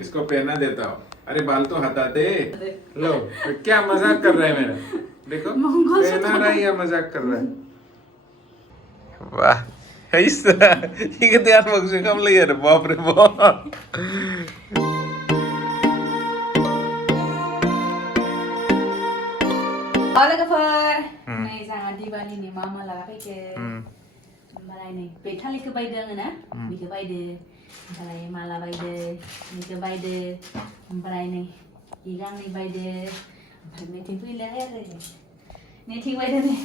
इसको पहना देता हूँ। अरे बाल तो हटा दे। लो क्या मजाक कर रहा है मेरा, देखो पहना रहा है या मजाक कर रहा है। वाह ये ध्यान बख्शे कम लगे रे बाप रे बाप। Halo Kafar, nih jangan dibanding nih mama lah apa itu? Balai nih, petali ke bayi deh na, ni ke bayi deh, balai malah bayi deh, ni ke bayi deh, balai nih, ilang nih bayi deh, balai nih tinggal ilang ya deh, nih tinggal bayi deh nih,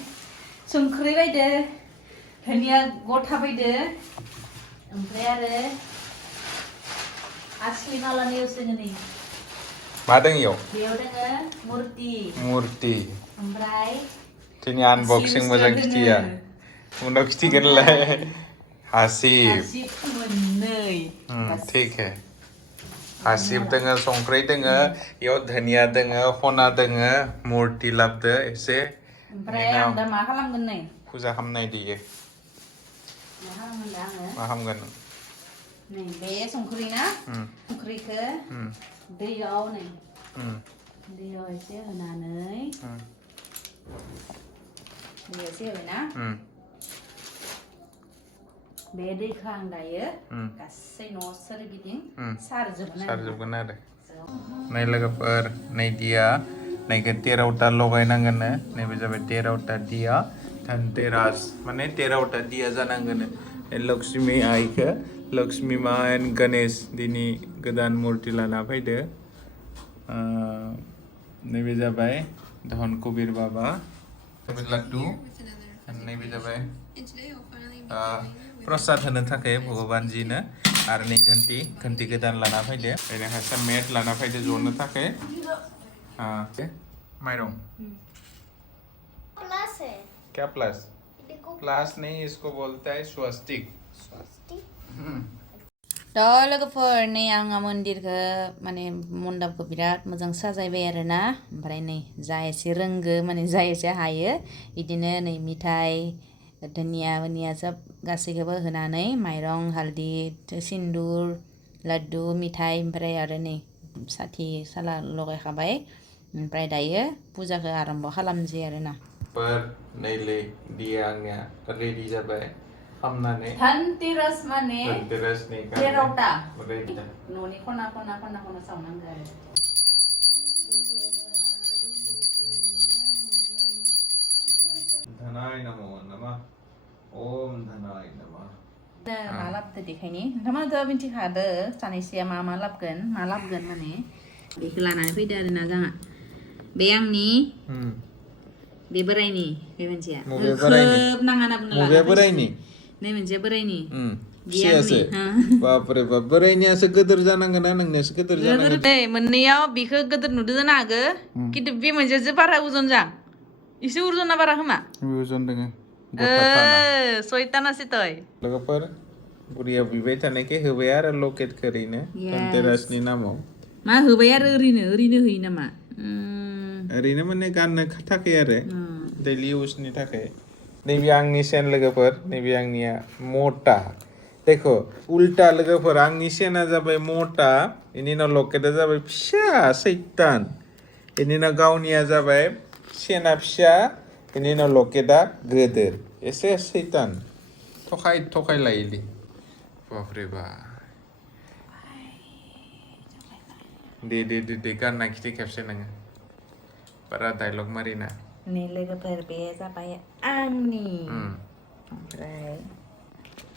sungkri bayi deh, hanya gotha bayi deh, ompray ada, asli malah nih usah nih. Madeng yo. Dia udah Murti. ompray. Ini unboxing macam gitu ya. Udah gitu kan lah. Hasib. Hasib menai. ठीक है. Hasib dengan songkrai dengan, yo धनिया dengan, होना dengan, मूर्ति लाबदे ऐसे. Ompray anda mahal kan nih? पूजा हम नहीं दिए. Mahal kan? हम गन. Nih, be songkri na? Songkri ke? Dia nih. Dia sih nanai. Dia sih na? Be di khang daya. Kasih no sergiting. Sarjubkan ada. Naik lagi per, naik dia, naik ke terauta logai nangan naik bisa be terauta dia, Dhanteras, mana terauta dia zanangan Lakshmi आई के लक्ष्मी माँ and Ganesh दिनी गदान मूर्ति लाना भाई दे नैबे जाबाय धन कबीर बाबा लड्डू नैबे जाबाय प्रसाद होनो थाखाय भगवान जीनो आरो नै घन्टि गोदान लाना फैदो ओरैनो हासा मेट लाना फैदो जनो थाखाय माइरं प्लस है क्या प्लस प्लस नहीं इसको बोलता है स्वस्तिक Dah logofor nih ang mandirku mane mondapku birat मोजां साजायबाय आरोना ओमफ्राय नै जा एसे रोंगो माने जा एसे हायो बिदिनो नै मिथाइ धनिया सब गासैखौबो होनानै माइरं हालदि सिन्दुर लाड्डु मिथाइ ओमफ्राय आरो नै साथि साला लगायखाबाय ओमफ्राय दायो फुजाखौ आरम्भ खालामनोसै आरोना पर नैले दिया आंनिया रेडि जाबाय खामनानै Dhanteras माने Dhanteras nih kan terauta ready न'नि खना सावनांगौ आरो धनाय नमो नमः ओम धनाय नमः मा लाबोदो देखायनि नोंथांमोनथ' मिथिखादो सानैसोया मा लाबोगोन माने बेखौ लानानै फैदो आरोना जोंहा बे आंनि बे बोरायनि बे मोनसेया खोब नाङा ना बुंनो मबे बोरायनि नै मोनसे बोरायनि फिसायासो बापरे बाप बोरायनियासो गोदोर जानांगोन ना नोंनियासो गोदोर जानांगोन दै मोननैयाव बेखौ गोदोर नुदो जानो हागो खिन्थु बे मोनसेयासो बारा उजन जा एसे उजना बारा खोमा उजन दोङो सयतानासै तय लोगोफोर बुरिया बिबाय थानायखाय होबाय आरो लकेटखौ ओरैनो धनतेरासनि नामाव मा होबाय आरो ओरैनो होयो नामा ओरैनो माने गाननो थाखाय आरो दैलि इउजनि थाखाय नैबे आंनि सेन लोगोफोर नैबे आंनिया मोटा देखो उल्टा लोगोफोर आंनि सेना जाबाय मोटा बेनि उनाव लकेटआ जाबाय फिसा सैतान बेनि उनाव गावनिया जाबाय सेना फिसा बेनि उनाव लकेटआ गोदोर एसे सैतान थखाय लायोलै बापरे बा दे गानना खिथि खेबसे नोङो बारा डायलग मारिना नै लोगोफोर बे जाबाय आंनि ओमफ्राय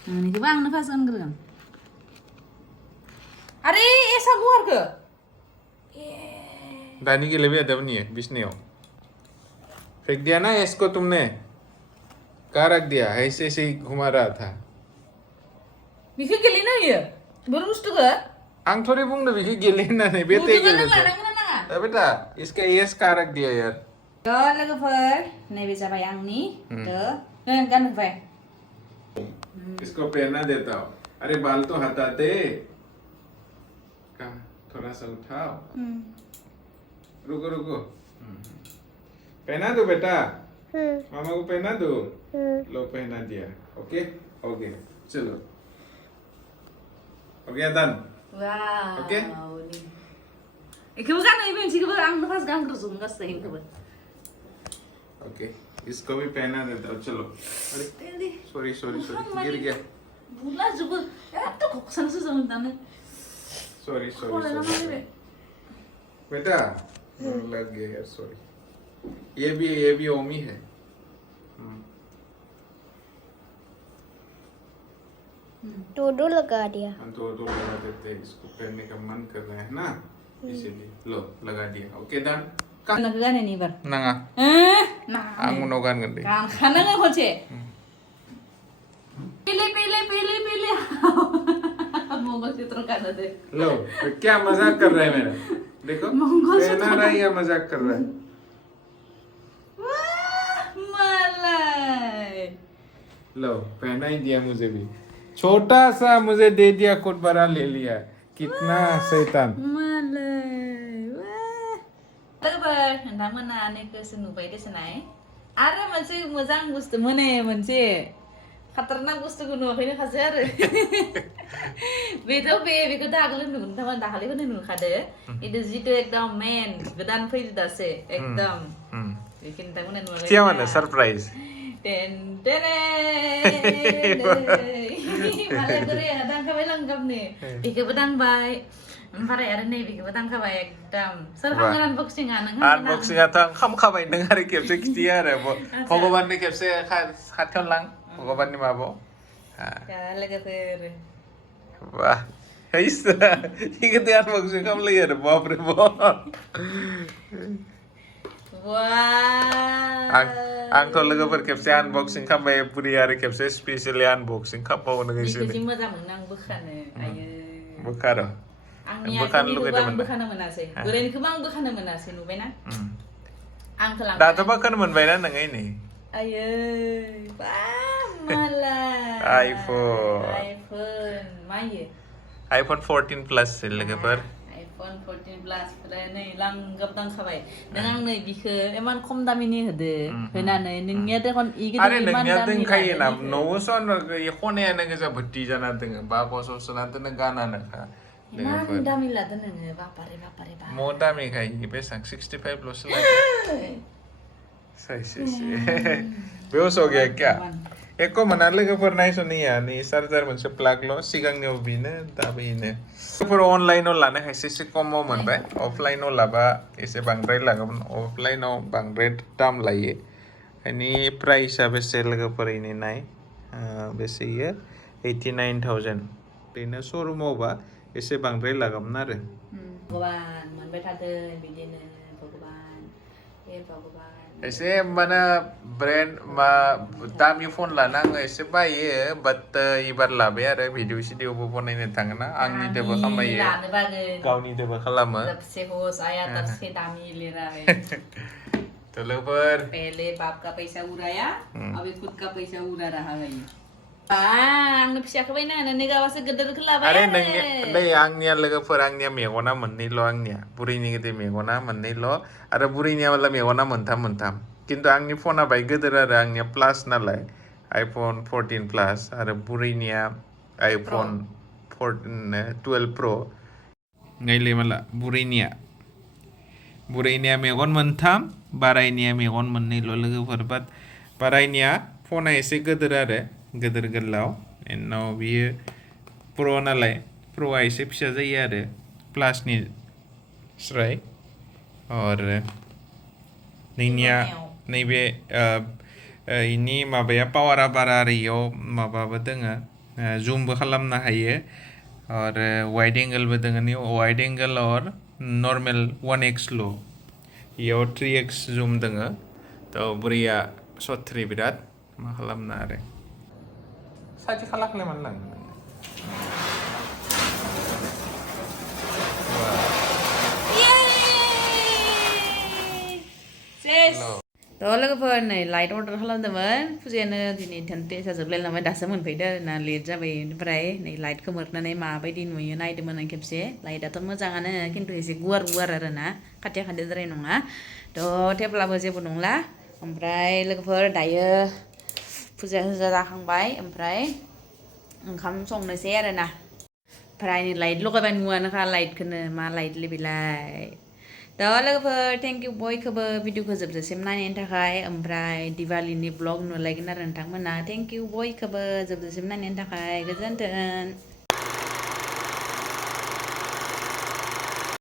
नोंनिखौबो आंनो फार्स्ट गानग्रोगोन अरे एसा गुवारखो दानी गेलेबाय थादोंमोन नी बिसनायाव फेंक दिया ना इसको तुमने कहाँ रख दिया ऐसे ऐसे ही घुमा रहा था बेखौ गेलेनो होयो बोर बुस्थुखौ आं थोरै बुंदों बेखौ गेलेनानै बेटे गेलेदों बेटा इसका एस कहाँ रख दिया यार लोगोफोर नैबे जाबाय आंनि गानहोबाय इसको पहना देता हूँ अरे बाल तो हटा दे थोड़ा सा उठाओ रुको पहना दो बेटा मामा को पहना दो लो पहना दिया ओके चलो हो गया डन वाह ओके इखौबो गानो मोनसेखौबो आं फार्स्ट गानग्रोजोबगोन गासैखौबो ओके इसको भी पहना देता हूँ चलो अरे सॉरी गिर गया बुला जुबो तो खोखसानसो जों दानो सॉरी बेटा लग गया यार सॉरी ये भी ओमी है दो लगा दिया दो लगा देते हैं इसको पहनने का मन कर रहा है ना इसीलिए लो लगा दिया ओके डन गाना गाने नि बार नाङा ना आं उनाव गानगोन दे गानखानांगोन खनसे पीले मंगलसूत्र गाना दे लो क्या मजाक कर रहा है मेरा देखो पहना रहा है या मजाक कर रहा है मलाई लो पहना ही दिया मुझे भी छोटा सा मुझे दे दिया कुछ बड़ा ले लिया कितना शैतान लोगोफोर नोंथांमोना नैखौसो नुबाय देसोनाय आरो मोनसे मोजां बुस्थु मोनसे खाटारनाक बुस्थुखौ नुवाखैनो खासो आरो बेखौ दाखालि नुगोन दाखालिखौनो नुखादो इदि जितु एकदम मेन गोदान फैदो दासो एकदम बेखौ नोंथांमोना नुवाखै क्या माने सरप्राइज मालाय बोरै दांखाबाय लांगाबनो बेखौबो दांबाय ओमफ्राय आरो नैबेखौबो दांखाबाय एकदम सोर खालामगोन आनबक्सिंआ नोंहा आनबक्सिंआथ' आं खामखाबाय नों आरो खेबसे खिथियो आरो भगबाननि खेबसे खाथियाव लां भगबाननि माबाव लोगोफोर वाह इखौथ' आनबक्सिं खालामलायो आरो बापरे बाप आंथ' लोगोफोर खेबसे आनबक्सिं खालामबाय बुरि आरो खेबसे स्पेसियलि आनबक्सिं खालामबावो नों इसोर मोजां मोनो आं बोखानो आयो बोखार' आंनि आंनिखौबो आं बोखानो मोनासै बोरायनिखौबो आं बोखानो मोनासै नुबायना आंखौ लांबाय दाथ' बोखानो मोनबायना नोङो नै आयै बा मालाय आइफोन मायो आइफोन 14 प्लस लोगोफोर आइफोन 14 प्लस नै लांगाब दांखाबाय नों आंनो बिखौ इमान खम दामिनि होदो होनानै नोंनिया देखन आरे नोंनिया दोंखायो ना न'आव सन खनायानो गोजा भर्ति जाना दोङो बा गसौ सोना दोनो गानानोखा इमान दामि लादो नोङो बापारे बा मो दामिखाय बेसां 65 ल'सो लादो सही बेयाव सो गया क्या एको मोना लोगोफोर नायस'नैया नै चार्जार मोनसे प्लागल' सिगांनियाव बेनो दा बेनो लोगोफोर अनलाइनाव लानो खायसे एसे खमाव मोनबाय अफलाइनाव लाबा एसे बांद्राय लागौमोन अफलाइनाव बांद्राय दाम लायो बेनि प्राइसआ बेसे लोगोफोर इनि नाय बेसे इयो 89,000 ओरैनो श'रुमावबा एसे बांद्राय लागौमोन आरो भगवान मोनबाय थादों बिदिनो भगवान हे भगवान एसे माने ब्रेन्ड मा दामि फन लाना आङो एसे बायो बाट एबार लाबाय आरो भिडिअ सिडिअबो बनायनो थाङोना आंनिदोबो खामायो लानो बागो गावनिदोबो खालामो सबसे होश आया तब से दामी ले रहा है तो लोगोफोर पहले बाप का पैसा उड़ाया अभी खुद का पैसा उड़ा रहा है आंनो फिसाखौ बायना होनानै गावासो गोदोरखौ लाबाय आरे नै आंनिया लोगोफोर आंनिया मेगना मोननैल' आंनिया बुरैनि गोदो मेगना मोननैल' आरो बुरैनिया माला मेगना मोनथाम खिन्थु आंनि फना बाय गोदोर आरो आंनिया प्लास नालाय आइफोन 14 प्लास आरो बुरैनिया आइफोन 12 प्र नैलै माला बुरैनिया मेगन मोनथाम बारायनिया मेगन मोननैल' लोगोफोर बाट बारायनिया फना एसे गोदोर आरो गोदोर गोलाव उनाव बियो प्र नालाय प्रआ एसे फिसा जायो आरो प्लासनि स्राय आरो नैनिया नैबे इनि माबाया पावारा बारा आरो इयाव माबाबो दोङो जुमबो खालामनो हायो आरो वाइड एंगलबो दोङो नि वाइड एंगल और नर्मेल 1x ल' इयाव 3x जुम दोङो थ' बुरैया सथ्रि बिराद मा खालामनो आरो साथि खालाखले मानलाङो थ' लोगोफोर नै लाइट अर्डार खालामदोंमोन फुजायानो दिनै धानतेरासआ जोबलायलांबाय दासो मोनफैदो आरोना लेट जाबाय ओमफ्राय नै लाइटखौ मोरनानै माबायदि नुयो नायदोंमोन आं खेबसे लाइटआथ' मोजाङानो खिन्थु एसे गुवार आरोना खाथिद्राय नङा थ' थेवब्लाबो जेबो नंला ओमफ्राय लोगोफोर दायो फुजा जाखांबाय ओमफ्राय ओंखाम संनोसै आरोना ओमफ्राय नै लाइट लगायबाय नुवानोखा लाइटखौनो मा लाइटलै बेलाय दा लोगोफोर थेंक इउ बयखौबो भिडिअखौ जोबजासिम नायनायनि थाखाय ओमफ्राय दिवालीनि ब्लग नुलायगोन आरो नोंथांमोना थेंक इउ बयखौबो जोबजासिम नायनायनि थाखाय गोजोन्थों